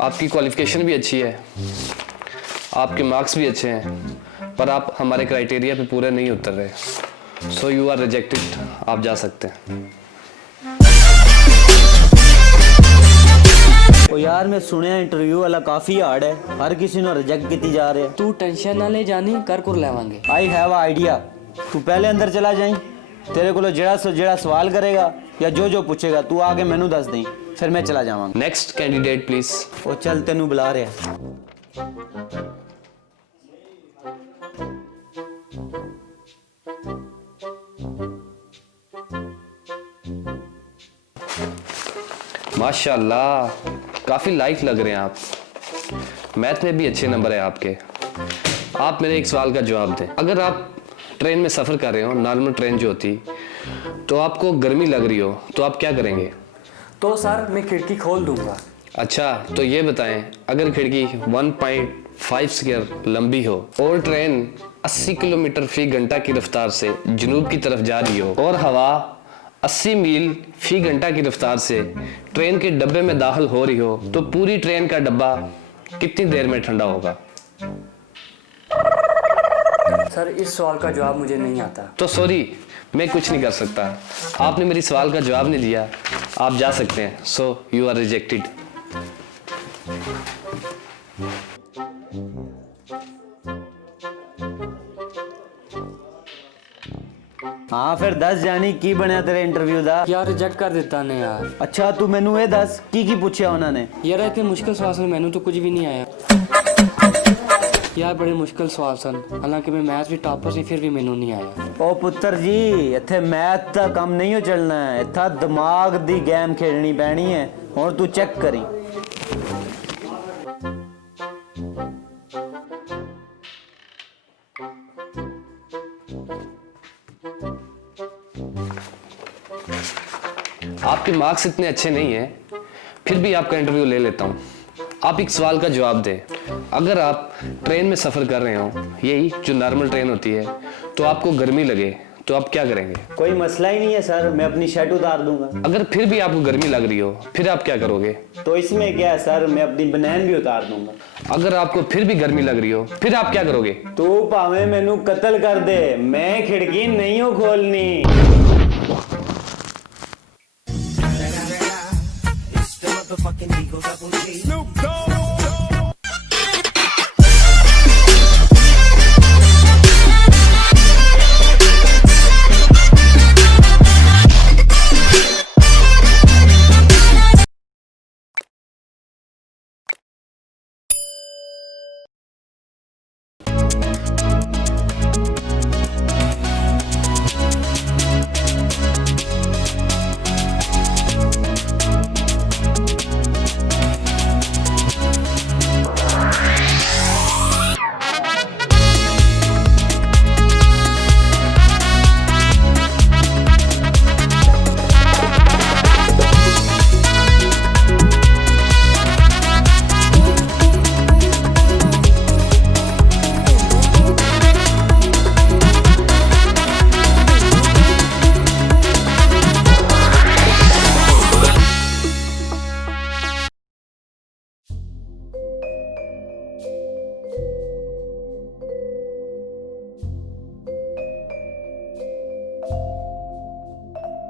आपकी क्वालिफिकेशन भी अच्छी है, आपके मार्क्स भी अच्छे हैं, पर आप हमारे क्राइटेरिया पे पूरे नहीं उतर रहे। So you are rejected. आप जा सकते हैं। ओ यार मैं सुनिया इंटरव्यू वाला काफी हार्ड है, हर किसी ने रिजेक्ट की जा रहे हैं। तू टेंशन ना ले जानी, कर कुर लेवांगे। आई हैव अ आइडिया, तू पहले अंदर चला जाई, तेरे को जेड़ा सवाल करेगा या जो पूछेगा तू आगे मैनू दस दें, फिर मैं चला जावांगा। Next candidate please. ओ चल तेनू बुला रहे हैं। माशाल्लाह, काफ़ी लाइट लग रहे हैं आप। मैथ में भी अच्छे नंबर है आपके। आप मेरे एक सवाल का जवाब दें। अगर आप ट्रेन में सफ़र कर रहे हो, नॉर्मल ट्रेन जो होती, तो आपको गर्मी लग रही हो तो आप क्या करेंगे? तो सर मैं खिड़की खोल दूंगा। अच्छा, तो ये बताएं, अगर खिड़की 1.5 स्क्वायर लंबी हो और ट्रेन 80 किलोमीटर फी घंटा की रफ्तार से जनूब की तरफ जा रही हो और हवा 80 मील फी घंटा की रफ्तार से ट्रेन के डब्बे में दाखिल हो रही हो, तो पूरी ट्रेन का डब्बा कितनी देर में ठंडा होगा? सर इस सवाल का जवाब मुझे नहीं आता। तो सॉरी, मैं कुछ नहीं कर सकता। आपने मेरी सवाल का जवाब नहीं दिया, आप जा सकते हैं। So you are rejected. हाँ फिर दस जानी की बनया तेरे इंटरव्यू दा? यार रिजेक्ट कर देता ने यार। अच्छा तू मैनू ये दस की पूछया उन्होंने? यार इतने मुश्किल सवाल सन, मैनू तो कुछ भी नहीं आया यार, बड़े मुश्किल सवाल सन। हालांकि मैं मैथ भी टॉपर सी, फिर भी मैनू नहीं आया। ओ पुत्र जी, इत्थे मैथ दा काम नहीं हो चलना है, इत्था दिमाग दी गेम खेलनी पैनी है। हुण तू चेक करी। आपके मार्क्स इतने अच्छे नहीं हैं, फिर भी आपका इंटरव्यू ले लेता हूँ। आप एक सवाल का जवाब दें। अगर आप ट्रेन में सफ़र कर रहे हो, यही जो नॉर्मल ट्रेन होती है, तो आपको गर्मी लगे तो आप क्या करेंगे? कोई मसला ही नहीं है सर, मैं अपनी शर्ट उतार दूंगा। अगर फिर भी आपको गर्मी लग रही हो, फिर आप क्या करोगे? तो इसमें क्या है सर, मैं अपनी बनैन भी उतार दूंगा। अगर आपको फिर भी गर्मी लग रही हो, फिर आप क्या करोगे? तू भावे मैनू कत्ल कर दे, मैं खिड़की नहीं हूँ खोलनी। Snoop Dogg.